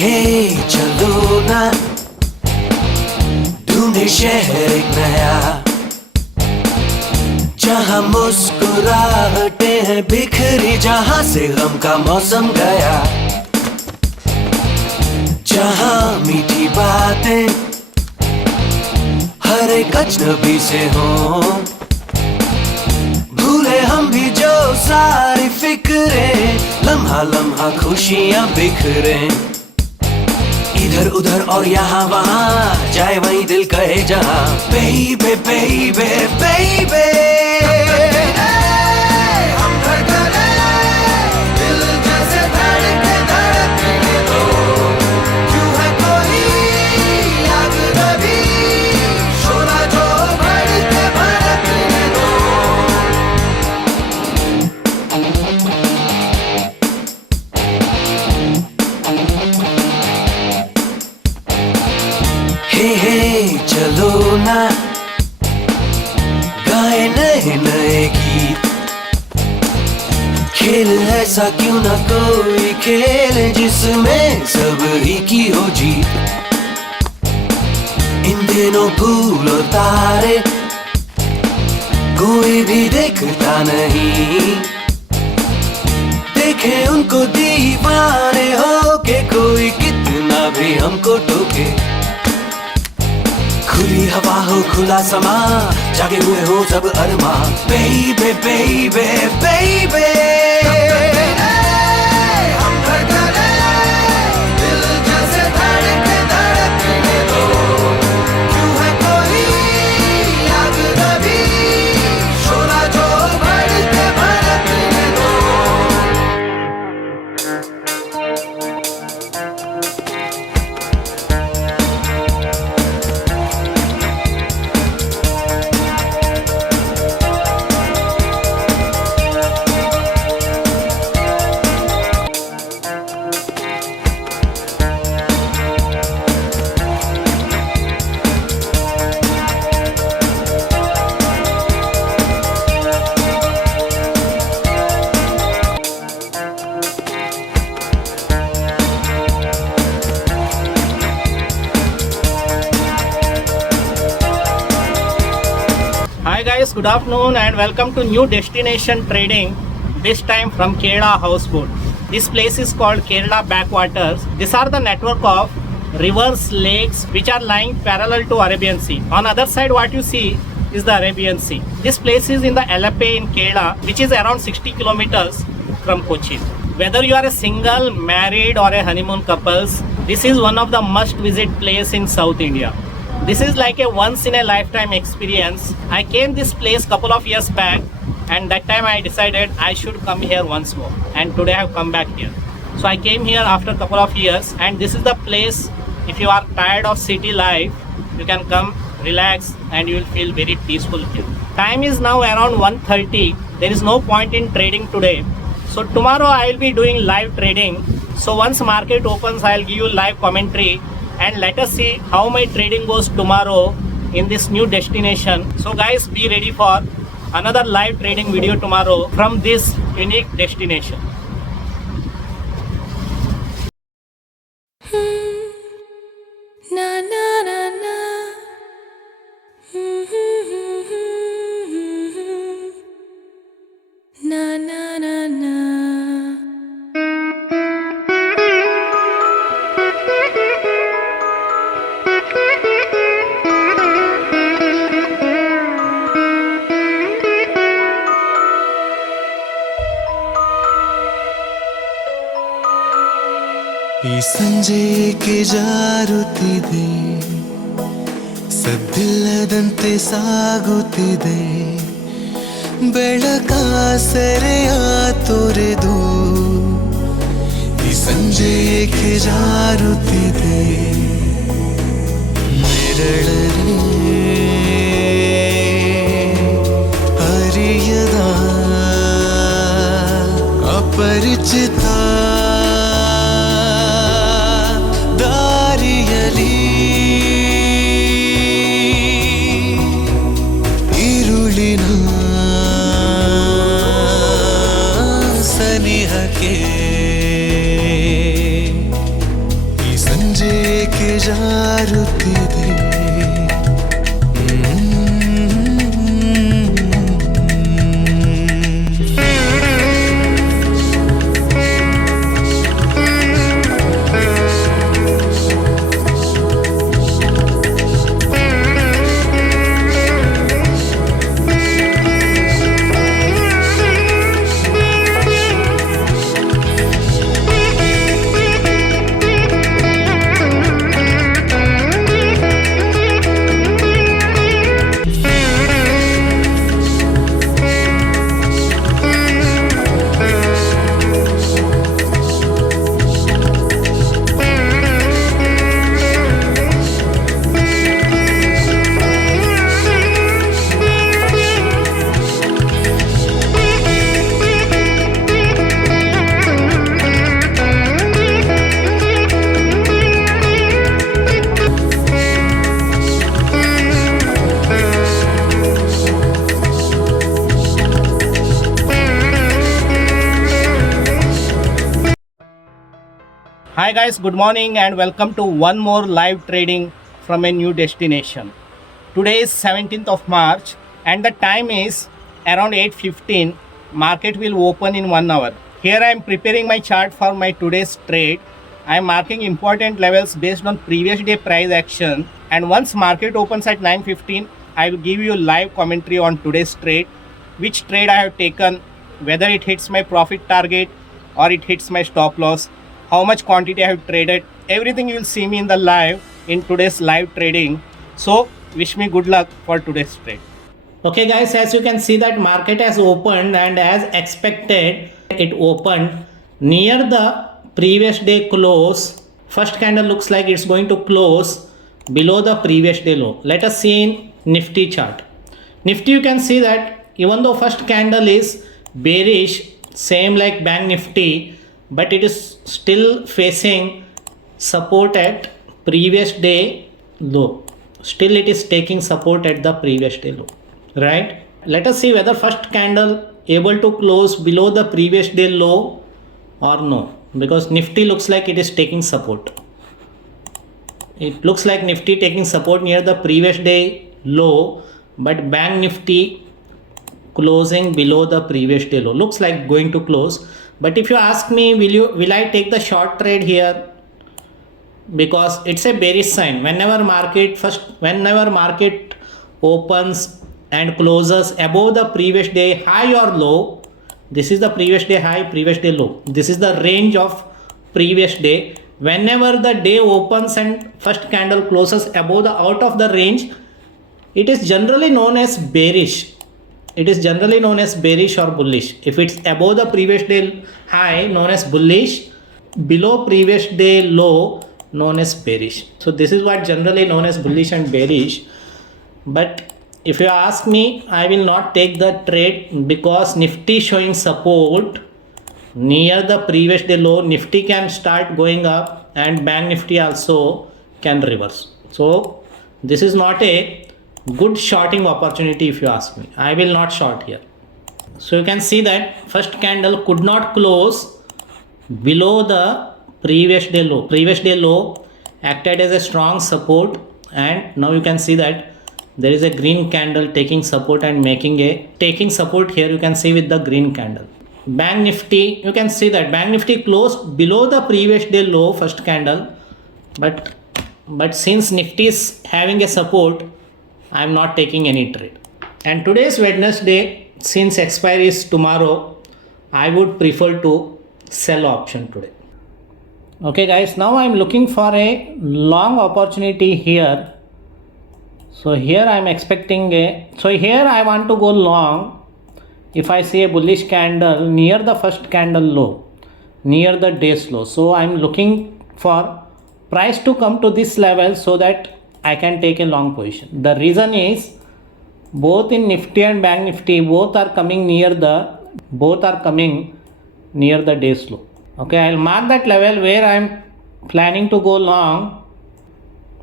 हे चलो ना ढूंढे शहर एक नया, जहाँ मुस्कुराहटें हैं बिखरी, जहाँ से गम का मौसम गया, जहाँ मीठी बातें हर एक अजनबी से हों, भूले हम भी जो सारी फिक्रें, लम्हा लम्हा खुशियाँ बिखरे, इधर उधर और यहाँ वहाँ, जाए वहीं दिल कहे जहाँ, बेबे बेबे बेबे हम धड़कने दिल जैसे धड़के धड़कने दो, क्यों है कोई याद नबी, शोला जो भड़के भड़कने दो। हे चलो ना गाए नए नए गीत, खेल ऐसा क्यों ना कोई खेल जिसमें सब ही की हो जीत, इन दिनों फूल और तारे कोई भी देखता नहीं, देखे उनको दीवाने हो के कोई कितना भी हमको टोके, खुली हवा हो खुला समा, जागे हुए हो सब अरमा, बेबे बेबे बेबे हम धड़कने दिल जैसे धड़के धड़कने दो, क्यों है कोई याद नबी, शोला जो भड़के भड़कने दो। Hi guys, good afternoon and welcome to new destination trading, this time from Kerala houseboat. This place is called Kerala Backwaters. These are the network of rivers, lakes which are lying parallel to Arabian Sea. On other side what you see is the Arabian Sea. This place is in the Alappuzha in Kerala, which is around 60 kilometers from Cochin. Whether you are a single, married or a honeymoon couples, this is one of the must visit place in South India. This is like a once in a lifetime experience. I came this place couple of years back and that time I decided I should come here once more, and today I have come back here. So I came here after a couple of years, and this is the place. If you are tired of city life, you can come, relax, and you will feel very peaceful here. Time is now around 1:30. There is no point in trading today. So tomorrow I will be doing live trading. So once market opens, I will give you live commentary, and let us see how my trading goes tomorrow in this new destination. So guys, be ready for another live trading video tomorrow from this unique destination. Na na na na. Na na na na. ಈ ಸಂಜೆಗೆ ಜಾರುತ್ತಿದೆ, ಸದ್ದಿಲ್ಲದಂತೆ ಸಾಗುತ್ತಿದೆ, ಬೆಳಕ ಸೆರೆಯ ತೊರೆದು ಈ ಸಂಜೆಗೆ ಜಾರುತ್ತಿದೆ, ನೆರಳನೆ ಅರಿಯದ ಅಪರಿಚಿತ ದಾರಿಯಲಿ ಇರುಳಿನ के ಈ ಸಂಜೆಗೆ ಜಾರುತ್ತಿದೆ Hi guys, good morning and welcome to one more live trading from a new destination. Today is 17th of March and the time is around 8:15. Market will open in 1 hour. Here I am preparing my chart for my today's trade. I am marking important levels based on previous day price action, and once market opens at 9:15, I will give you live commentary on today's trade, which trade I have taken, whether it hits my profit target or it hits my stop loss, how much quantity I have traded. Everything you will see me in the live in today's live trading. So wish me good luck for today's trade. Okay guys, as you can see that market has opened, and as expected it opened near the previous day close. First candle looks like it's going to close below the previous day low. Let us see in Nifty chart. Nifty, you can see that even though first candle is bearish, same like Bank Nifty, but it is still facing support at previous day low. Still it is taking support at the previous day low, right? Let us see whether first candle able to close below the previous day low or no, because Nifty looks like it is taking support. It looks like Nifty taking support near the previous day low, but Bank Nifty closing below the previous day low. Looks like going to close. But if you ask me, will I take the short trade here? Because it's a bearish sign. Whenever market opens and closes above the previous day high or low, this is the previous day high, previous day low. This is the range of previous day. Whenever the day opens and first candle closes above the out of the range, it is generally known as bearish. It is generally known as bearish or bullish. If it's above the previous day high, known as bullish, below previous day low, known as bearish. So this is what generally known as bullish and bearish. But if you ask me, I will not take the trade because Nifty showing support near the previous day low. Nifty can start going up and Bank Nifty also can reverse. So this is not a good shorting opportunity if you ask me. I will not short here. So you can see that first candle could not close below the previous day low. Previous day low acted as a strong support, and now you can see that there is a green candle taking support and taking support here. You can see with the green candle. Bank Nifty, you can see that Bank Nifty closed below the previous day low first candle, but since Nifty is having a support, I am not taking any trade. And today's Wednesday, since expiry is tomorrow, I would prefer to sell option today. Okay guys, now I am looking for a long opportunity here. So here I am expecting here I want to go long. If I see a bullish candle near the first candle low, near the day's low, so I am looking for price to come to this level so that I can take a long position. The reason is both in Nifty and Bank Nifty, both are coming near the day's low. Okay, I'll mark that level where I'm planning to go long.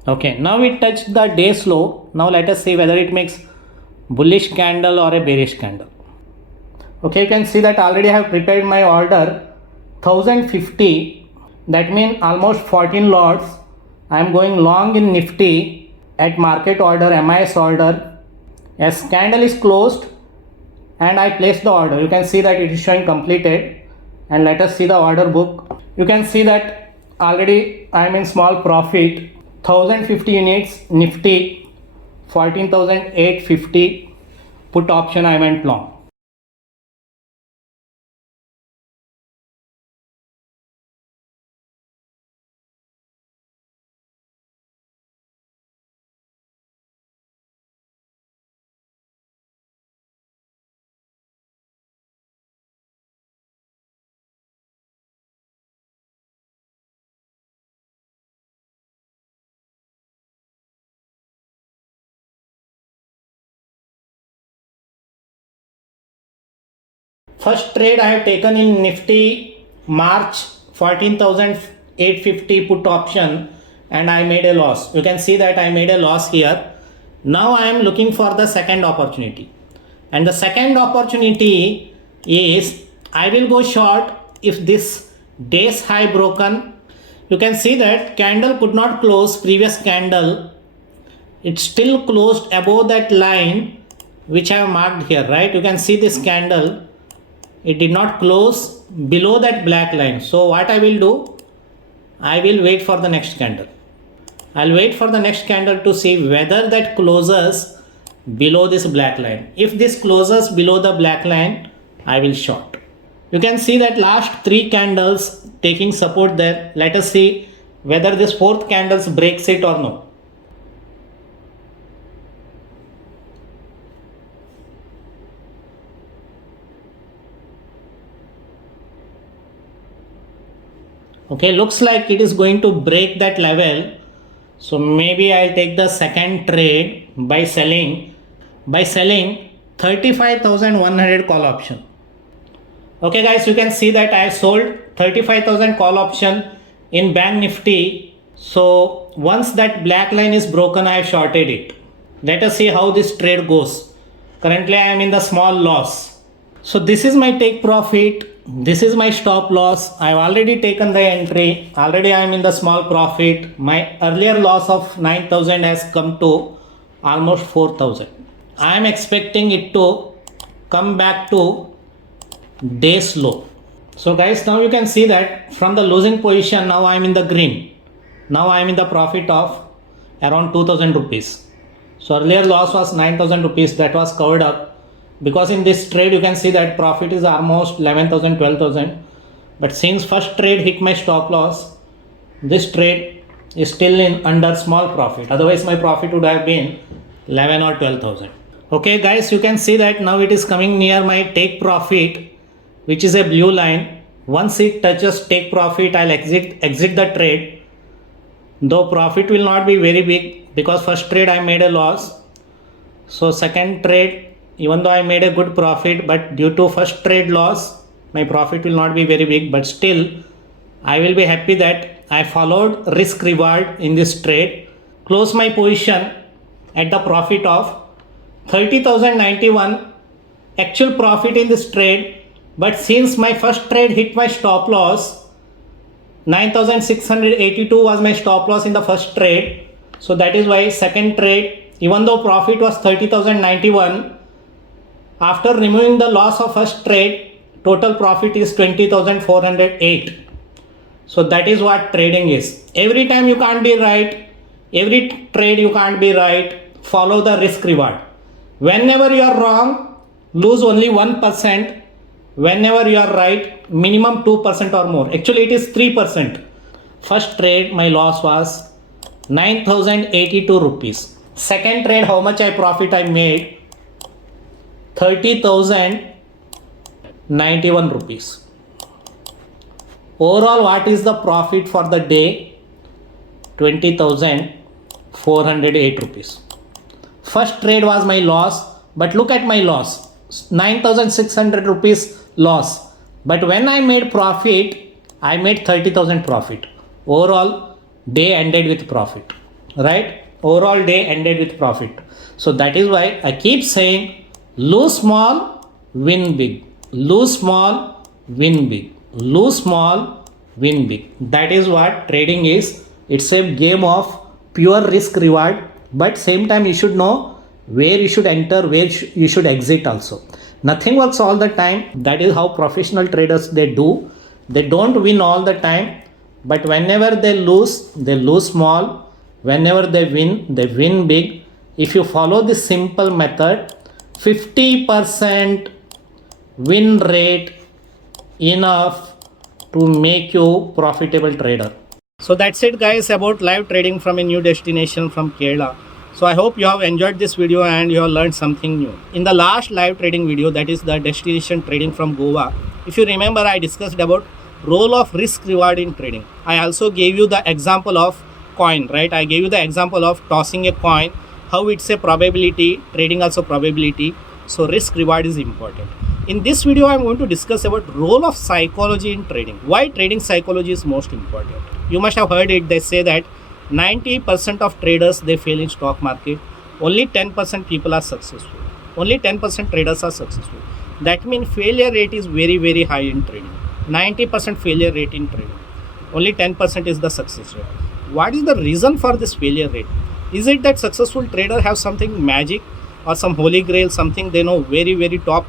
Okay, now it touched the day's low. Now let us see whether it makes bullish candle or a bearish candle. Okay, you can see that already I have prepared my order 1050, that means almost 14 lots. I am going long in Nifty at market order, MIS order. As candle is closed and I place the order, you can see that it is showing completed. And let us see the order book. You can see that already I am in small profit. 1050 units Nifty, 14,850 put option I went long. First trade I have taken in Nifty March, 14,850 put option, and I made a loss. You can see that I made a loss here. Now I am looking for the second opportunity, and the second opportunity is I will go short if this day's high broken. You can see that candle could not close previous candle. It still closed above that line which I have marked here, right? You can see this candle, it did not close below that black line. So what I will do, I will wait for the next candle. I'll wait for the next candle to see whether that closes below this black line. If this closes below the black line, I will short. You can see that last three candles taking support there. Let us see whether this fourth candle breaks it or no. Okay, looks like it is going to break that level. So maybe I'll take the second trade by selling 35,100 call option. Okay guys, you can see that I sold 35,000 call option in Bank Nifty. So once that black line is broken, I have shorted it. Let us see how this trade goes. Currently I am in the small loss. So this is my take profit. This is my stop loss. I have already taken the entry. Already I am in the small profit. My earlier loss of 9,000 has come to almost 4,000. I am expecting it to come back to day's low. So guys, now you can see that from the losing position, now I am in the green. Now I am in the profit of around 2,000 rupees. So earlier loss was 9,000 rupees, that was covered up. Because in this trade you can see that profit is almost 11,000, 12,000. But since first trade hit my stop loss, this trade is still in under small profit. Otherwise my profit would have been 11 or 12,000. Okay guys, you can see that now it is coming near my take profit, which is a blue line. Once it touches take profit, I'll exit the trade. Though profit will not be very big because first trade I made a loss. So second trade, even though I made a good profit, but due to first trade loss, my profit will not be very big, but still I will be happy that I followed risk reward in this trade. Close my position at the profit of 30,091 actual profit in this trade. But since my first trade hit my stop loss, 9,682 was my stop loss in the first trade. So that is why second trade, even though profit was 30,091, after removing the loss of first trade, total profit is 20,408. So that is what trading is. Every time you can't be right, every trade you can't be right, follow the risk reward. Whenever you are wrong, lose only 1%. Whenever you are right, minimum 2% or more. Actually it is 3%. First trade my loss was 9,082 rupees. Second trade, how much profit I made? 30,091 rupees. Overall, what is the profit for the day? 20,408 rupees. First trade was my loss, but look at my loss, 9,600 rupees loss. But when I made profit, I made 30,000 profit. Overall, day ended with profit, right? Overall day ended with profit. So that is why I keep saying, lose small, win big. Lose small, win big. lose small, win big. That is what trading is. It's a game of pure risk reward, but same time you should know where you should enter, where you should exit also. Nothing works all the time. That is how professional traders they do. They don't win all the time, but whenever they lose small. Whenever they win big. If you follow this simple method, 50% win rate enough to make you profitable trader. So that's it guys about live trading from a new destination from Kerala. So I hope you have enjoyed this video and you have learned something new. In the last live trading video, that is the destination trading from Goa, if you remember, I discussed about role of risk reward in trading. I also gave you the example of coin, right? I gave you the example of tossing a coin, how it's a probability, trading also probability. So risk reward is important. In this video, I'm going to discuss about role of psychology in trading. Why trading psychology is most important. You must have heard it. They say that 90% of traders, they fail in stock market. Only 10% people are successful. Only 10% traders are successful. That means failure rate is very, very high in trading. 90% failure rate in trading. Only 10% is the success rate. What is the reason for this failure rate? Is it that successful trader have something magic or some holy grail, something they know very, very top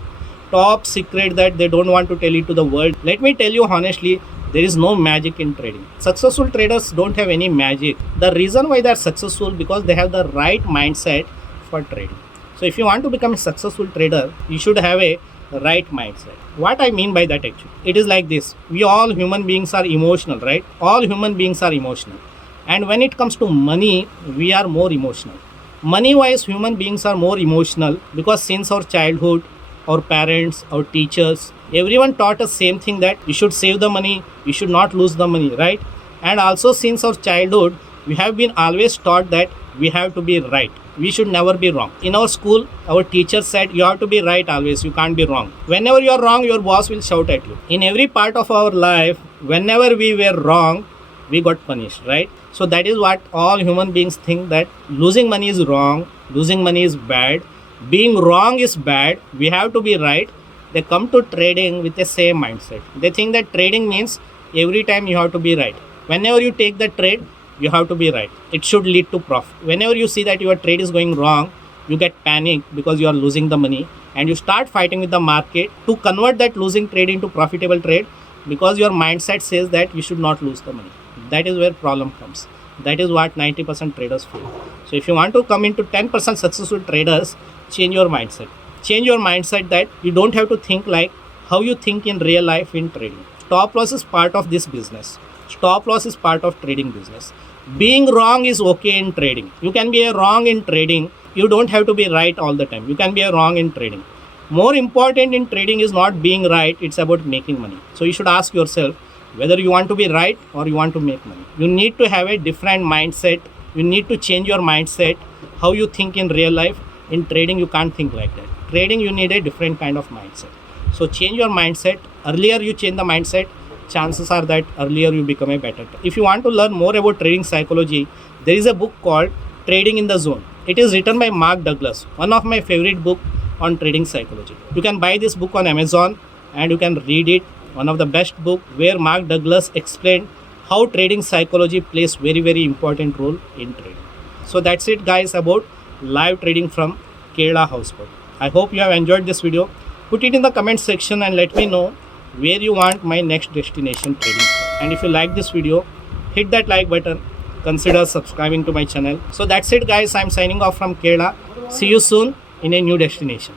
secret that they don't want to tell it to the world? Let me tell you honestly, there is no magic in trading. Successful traders don't have any magic. The reason why they are successful because they have the right mindset for trading. So if you want to become a successful trader, you should have a right mindset. What I mean by that actually, it is like this. We all human beings are emotional, right? All human beings are emotional. And when it comes to money, we are more emotional. Money-wise, human beings are more emotional because since our childhood, our parents, our teachers, everyone taught us same thing that you should save the money, you should not lose the money, right? And also since our childhood, we have been always taught that we have to be right. We should never be wrong. In our school, our teacher said you have to be right always, you can't be wrong. Whenever you are wrong, your boss will shout at you. In every part of our life, whenever we were wrong, we got punished, right? So that is what all human beings think, that losing money is wrong, losing money is bad, being wrong is bad, we have to be right. They come to trading with the same mindset. They think that trading means every time you have to be right. Whenever you take the trade, you have to be right. It should lead to profit. Whenever you see that your trade is going wrong, you get panicked because you are losing the money and you start fighting with the market to convert that losing trade into profitable trade because your mindset says that you should not lose the money. That is where problem comes. That is what 90% traders fail. So if you want to come into 10% successful traders, change your mindset. Change your mindset that you don't have to think like how you think in real life in trading. Stop loss is part of this business. Stop loss is part of trading business. Being wrong is okay in trading. You can be wrong in trading. You don't have to be right all the time. You can be wrong in trading. More important in trading is not being right. It's about making money. So you should ask yourself whether you want to be right or you want to make money. You need to have a different mindset. You need to change your mindset. How you think in real life. In trading, you can't think like that. Trading, you need a different kind of mindset. So change your mindset. Earlier you change the mindset, chances are that earlier you become a better trader. If you want to learn more about trading psychology, there is a book called Trading in the Zone. It is written by Mark Douglas, one of my favorite book on trading psychology. You can buy this book on Amazon and you can read it. One of the best book where Mark Douglas explained how trading psychology plays very, very important role in trading. So that's it guys about live trading from Kerala houseboat. I hope you have enjoyed this video. Put it in the comment section and let me know where you want my next destination trading from. And if you like this video, hit that like button. Consider subscribing to my channel. So that's it guys. I'm signing off from Kerala. See you soon in a new destination.